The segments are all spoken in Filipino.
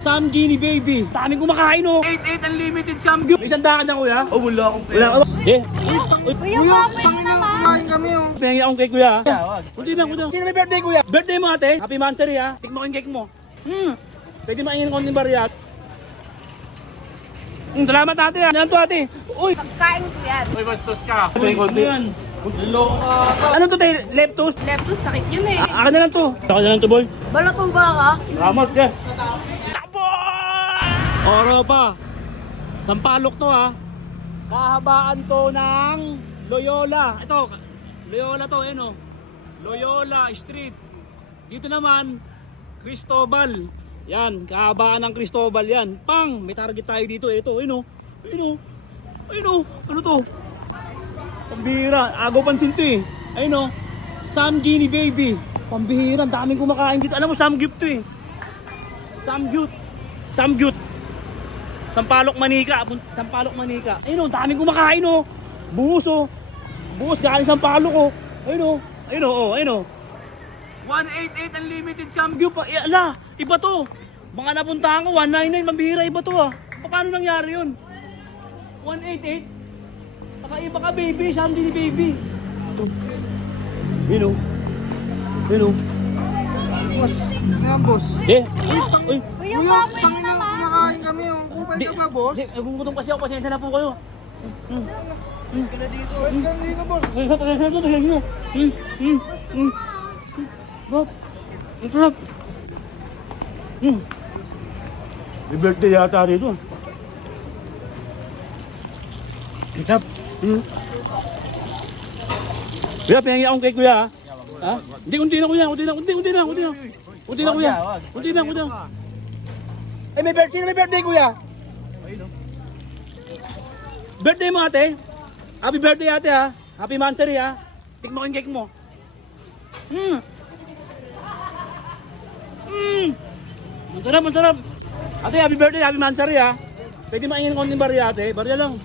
Sam Genie baby. Daming kumakain oh. 8-8 unlimited Samgyup. May sandaan na kuya. Oh, wala akong pera. Wala ka ba? Eh. Kuya, kapit naman. Kain kami oh. Pengi akong cake kuya. Kunti na. Sino may birthday kuya? Birthday mo ate. Happy monthsary ha. Tikmo ko yung cake mo. Pwede maingin konting bariyat. Salamat ate ha. Yan to ate. Uy. Pagkain ko yan. Uy, bastos ka. Yan. Ano to tayo? Leptos? Leptos, sakit yun eh. Akin na lang to. Akin na lang to boy. Balatong baka. Salamat ka. Oro pa. Sampalok to ha. Kahabaan to ng Loyola. Ito, Loyola to, eh no. Loyola Street. Dito naman, Cristobal. Yan, kahabaan ng Cristobal yan. Pang, may target tayo dito. Ito, eh no. Ano to? Pambihira, agaw pansin to eh. Ayun no. Sam Genie baby. Pambihira, daming kumakain dito. Alam mo, Samgyup to eh. Samgyup. Sampalok Manika. Ayun o, daming kumakain o. Buhos o. Buhos galing Sampalok o. Ayun o. 188 unlimited Samgyup. Ala, iba to. Mga napuntahan ko, 199, mambihira, iba to ah. Paano nangyari yun? 188? Kakaiba ka baby, Sam Genie baby. Ito. Ayun o. Boss, ngayon boss. Uy. Kuya, kapit Tangin na, naman. kumakain kami oh. Kupal ka ba boss? Nagugutom kasi ako, pasensya na po kayo. Boss ka na dito. Boss ka na dito boss. Ang sarap. May birthday yata rito. Ang sarap. Kuya, pinangi akong cake kuya. Ha? Hindi, unti na kuya. Unti na kuya. Eh, may birthday kuya. Birthday mo ate. Happy birthday ate ha. Happy monthsary ha. Tikmo ko yung cake mo. Ang sarap. Ate, happy birthday, happy monthsary ha. Pwede maingin konting barya ate. Barya lang.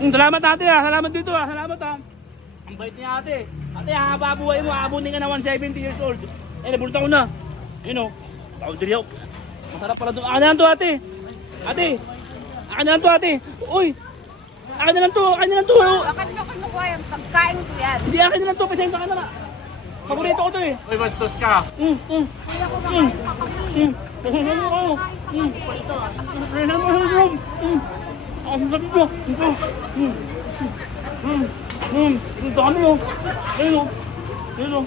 Salamat ate ha. Salamat dito ha. Salamat ha. Ang bait niya ate. Ate, haba buhay mo. Aabunin ka na 170 years old. Eh, nabulta ko na. Yun o. Boundary ako. Masarap pala doon. Akin na lang to ate. Akin na lang to ate. Uy. Akin na lang to. Bakit mo kinukuha yan? Pagkain ko yan. Hindi, akin na lang to. Pasensya ka na nga. Paborito ko to eh. Uy, bastos ka. Kuya, kumakain pa kami. Pasensya mo ako. Pasensya mo ako. Ang sabi ko. Ang dami oh. Ayun oh.